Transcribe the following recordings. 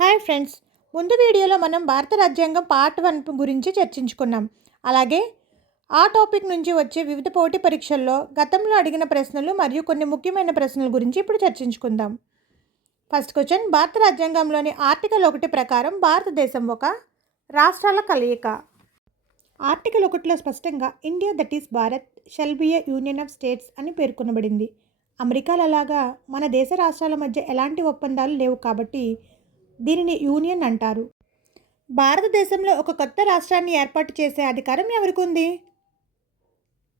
Hi friends, ముందు వీడియోలో మనం భారత రాజ్యాంగం పార్ట్ 1 గురించి చర్చించుకున్నాం. అలాగే ఆ టాపిక్ నుంచి వచ్చే వివిధ పోటీ పరీక్షల్లో గతంలో అడిగిన ప్రశ్నలు మరియు కొన్ని ముఖ్యమైన ప్రశ్నల గురించి ఇప్పుడు చర్చించుకుందాం. ఫస్ట్ క్వశ్చన్, భారత రాజ్యాంగంలోని ఆర్టికల్ 1 ప్రకారం భారతదేశం ఒక రాష్ట్రాల కలయిక. ఆర్టికల్ 1లో స్పష్టంగా India that is Bharat shall be A union of states అని పేర్కొనబడింది. అమెరికాలలాగా మన దేశ రాష్ట్రాల మధ్య ఎలాంటి ఒప్పందాలు లేవు కాబట్టి దీనిని యూనియన్ అంటారు. భారతదేశంలో ఒక కొత్త రాష్ట్రాన్ని ఏర్పాటు చేసే అధికారం ఎవరికి ఉంది?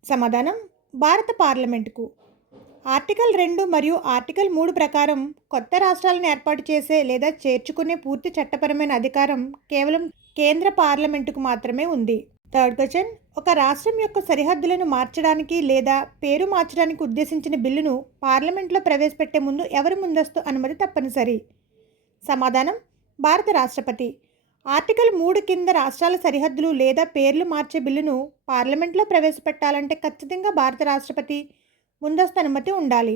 సమాధానం, భారత పార్లమెంటుకు. ఆర్టికల్ 2 మరియు ఆర్టికల్ 3 ప్రకారం కొత్త రాష్ట్రాలను ఏర్పాటు చేసే లేదా చేర్చుకునే పూర్తి చట్టపరమైన అధికారం కేవలం కేంద్ర పార్లమెంటుకు మాత్రమే ఉంది. థర్డ్ క్వశ్చన్, ఒక రాష్ట్రం యొక్క సరిహద్దులను మార్చడానికి లేదా పేరు మార్చడానికి ఉద్దేశించిన బిల్లును పార్లమెంట్లో ప్రవేశపెట్టే ముందు ఎవరి ముందస్తు అనుమతి తప్పనిసరి? సమాధానం, భారత రాష్ట్రపతి. ఆర్టికల్ 3 కింద రాష్ట్రాల సరిహద్దులు లేదా పేర్లు మార్చే బిల్లును పార్లమెంట్లో ప్రవేశపెట్టాలంటే ఖచ్చితంగా భారత రాష్ట్రపతి ముందస్తు అనుమతి ఉండాలి.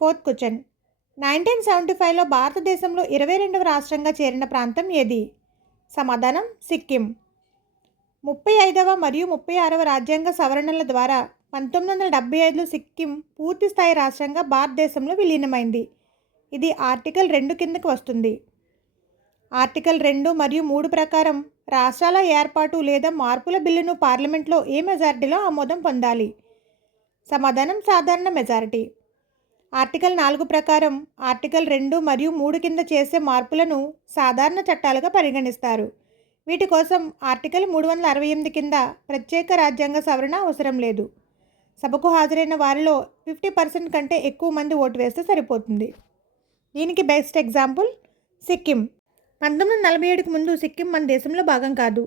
ఫోర్త్ క్వశ్చన్, 1975లో భారతదేశంలో 22వ రాష్ట్రంగా చేరిన ప్రాంతం ఏది? సమాధానం, సిక్కిం. 35వ మరియు 36వ రాజ్యాంగ సవరణల ద్వారా 1975లో సిక్కిం పూర్తి స్థాయి రాష్ట్రంగా భారతదేశంలో విలీనమైంది. ఇది ఆర్టికల్ 2 కిందకి వస్తుంది. ఆర్టికల్ 2 మరియు 3 ప్రకారం రాష్ట్రాల ఏర్పాటు లేదా మార్పుల బిల్లును పార్లమెంట్లో ఏ మెజారిటీలో ఆమోదం పొందాలి? సమాధానం, సాధారణ మెజారిటీ. ఆర్టికల్ 4 ప్రకారం ఆర్టికల్ 2 మరియు 3 కింద చేసే మార్పులను సాధారణ చట్టాలుగా పరిగణిస్తారు. వీటి కోసం ఆర్టికల్ 368 కింద ప్రత్యేక రాజ్యాంగ సవరణ అవసరం లేదు. సభకు హాజరైన వారిలో 50% కంటే ఎక్కువ మంది ఓటు వేస్తే సరిపోతుంది. దీనికి బెస్ట్ ఎగ్జాంపుల్ సిక్కిం. 1947కు ముందు సిక్కిం మన దేశంలో భాగం కాదు.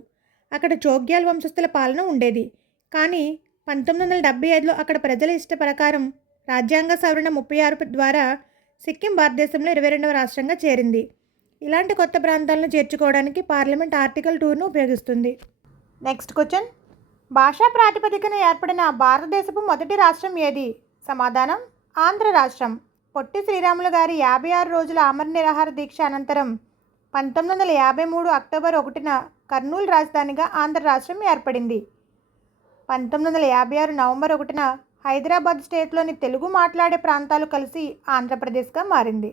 అక్కడ చోగ్యాల్ వంశస్థుల పాలన ఉండేది. కానీ 1975లో అక్కడ ప్రజల ఇష్ట ప్రకారం రాజ్యాంగ సవరణ 36 ద్వారా సిక్కిం భారతదేశంలో 22వ రాష్ట్రంగా చేరింది. ఇలాంటి కొత్త ప్రాంతాలను చేర్చుకోవడానికి పార్లమెంట్ ఆర్టికల్ 2ను ఉపయోగిస్తుంది. నెక్స్ట్ క్వశ్చన్, భాషా ప్రాతిపదికన ఏర్పడిన భారతదేశపు మొదటి రాష్ట్రం ఏది? సమాధానం, ఆంధ్ర రాష్ట్రం. పొట్టి శ్రీరాములు గారి 56 రోజుల ఆమర నిరాహార దీక్ష అనంతరం 1953 అక్టోబర్ 1న కర్నూలు రాజధానిగా ఆంధ్ర రాష్ట్రం ఏర్పడింది. 1956 నవంబర్ 1న హైదరాబాద్ స్టేట్లోని తెలుగు మాట్లాడే ప్రాంతాలు కలిసి ఆంధ్రప్రదేశ్గా మారింది.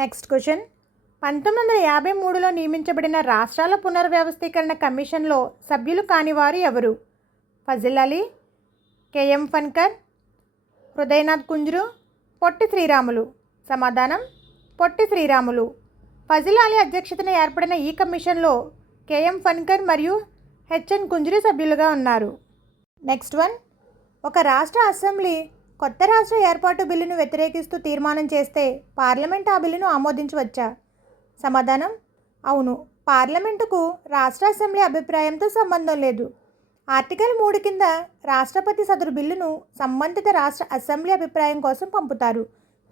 నెక్స్ట్ క్వశ్చన్, 1953లో నియమించబడిన రాష్ట్రాల పునర్వ్యవస్థీకరణ కమిషన్లో సభ్యులు కానివారు ఎవరు? ఫజిల్ అలీ, కెఎం ఫన్కర్, హృదయనాథ్ కుంజ్రు, పొట్టి శ్రీరాములు. సమాధానం, పొట్టి శ్రీరాములు. ఫజిల్ అలీ అధ్యక్షతన ఏర్పడిన ఈ కమిషన్లో కెఎం ఫన్కర్ మరియు హెచ్ఎన్ కుంజ్రు సభ్యులుగా ఉన్నారు. నెక్స్ట్ వన్, ఒక రాష్ట్ర అసెంబ్లీ కొత్త రాష్ట్ర ఏర్పాటు బిల్లును వ్యతిరేకిస్తూ తీర్మానం చేస్తే పార్లమెంట్ ఆ బిల్లును ఆమోదించవచ్చా? సమాధానం, అవును. పార్లమెంటుకు రాష్ట్ర అసెంబ్లీ అభిప్రాయంతో సంబంధం లేదు. ఆర్టికల్ 3 కింద రాష్ట్రపతి సదరు బిల్లును సంబంధిత రాష్ట్ర అసెంబ్లీ అభిప్రాయం కోసం పంపుతారు.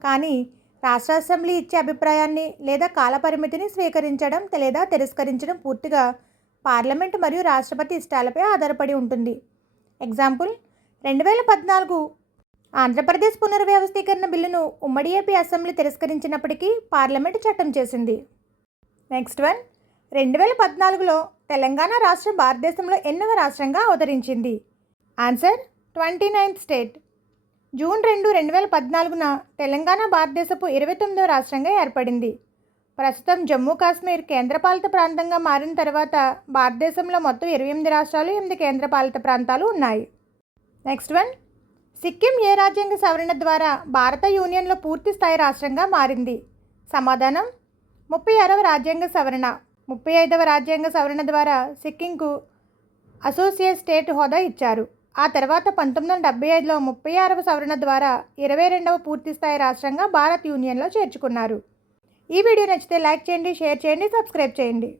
కానీ రాష్ట్ర అసెంబ్లీ ఇచ్చే అభిప్రాయాన్ని లేదా కాలపరిమితిని స్వీకరించడం లేదా తిరస్కరించడం పూర్తిగా పార్లమెంటు మరియు రాష్ట్రపతి ఇష్టాలపై ఆధారపడి ఉంటుంది. ఎగ్జాంపుల్, 2014 ఆంధ్రప్రదేశ్ పునర్వ్యవస్థీకరణ బిల్లును ఉమ్మడి ఏపీ అసెంబ్లీ తిరస్కరించినప్పటికీ పార్లమెంటు చట్టం చేసింది. నెక్స్ట్ వన్, 2014లో తెలంగాణ రాష్ట్రం భారతదేశంలో ఎన్నవ రాష్ట్రంగా అవతరించింది? Answer, 29th state. జూన్ 2, 2014న తెలంగాణ భారతదేశపు 29వ రాష్ట్రంగా ఏర్పడింది. ప్రస్తుతం జమ్మూ కాశ్మీర్ కేంద్రపాలిత ప్రాంతంగా మారిన తర్వాత భారతదేశంలో మొత్తం 28 రాష్ట్రాలు, 8 కేంద్రపాలిత ప్రాంతాలు ఉన్నాయి. నెక్స్ట్ వన్, సిక్కిం ఏ రాజ్యాంగ సవరణ ద్వారా భారత యూనియన్లో పూర్తి స్థాయి రాష్ట్రంగా మారింది? సమాధానం, 36వ రాజ్యాంగ సవరణ. 35వ రాజ్యాంగ సవరణ ద్వారా సిక్కింకు అసోసియేట్ స్టేట్ హోదా ఇచ్చారు. ఆ తర్వాత 1975లో 36వ సవరణ ద్వారా 22వ పూర్తిస్థాయి రాష్ట్రంగా భారత్ యూనియన్లో చేర్చుకున్నారు. ఈ వీడియో నచ్చితే లైక్ చేయండి, షేర్ చేయండి, సబ్స్క్రైబ్ చేయండి.